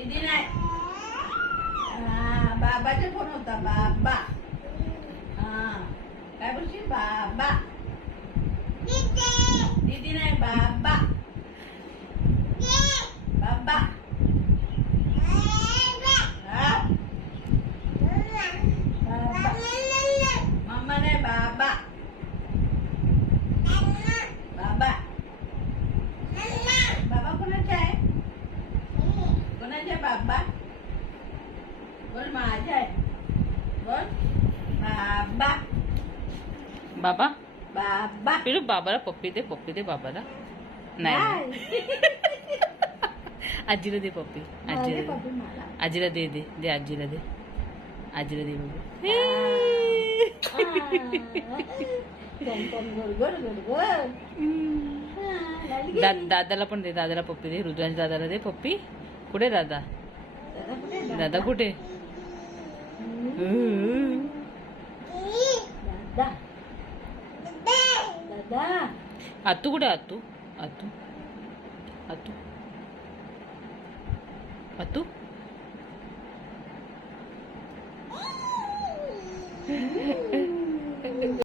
दीदी नाही. बाबाचा फोन होता. बाबा. काय बोलशील? बाबा. दीदी नाही. बाबा. बाबा. मम्मा नाही. बाबा. बाबा. बाबा कोणाचा आहे? कोणाचा आहे बाबा? बोल माझा आहे. बोल बाबा. बाबा बाबा. पिलू बाबाला पप्पी दे बाबाला. नाही आजीला दे पप्पी. आजीला दे आजीला दे दादाला पण दे. दादाला पप्पी दे. रुद्रांच्या दादाला दे पप्पी. कुठे दादा? दादा कुठे? आतू कुठे? आतू आतू आतू आतू